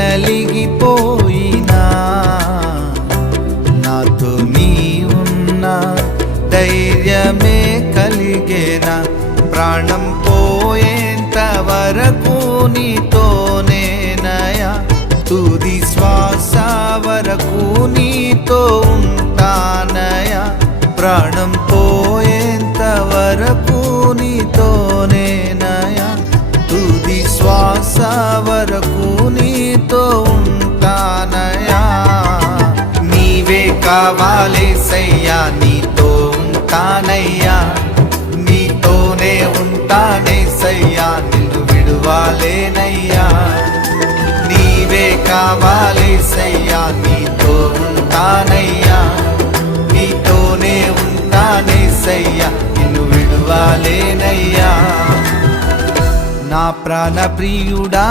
నలిగిపోయినా నాతో నీ ఉన్న ధైర్యమే కలిగేనా. ప్రాణం పోయేంత వరకు నీతోనేనయా, తుది శ్వాస వరకు నీతో ఉంటానయా. ప్రాణం పోయేంత వరకు నీతోనేనయా, తుది శ్వాస వరకు నీతో ఉంటానయా. నీవే కావాలేసయ్యా, నీతో ఉంటానయ్యా, నీతోనే ఉంటానేసయ్యా, నిన్ను విడువాలేనయ్యా. నీవే కావాలేసయ్యా, నీతో ఉంటానయ్యా, నీతోనే ఉంటానేసయ్యా, నిన్ను విడువాలేనయ్యా. నా ప్రాణ ప్రియుడా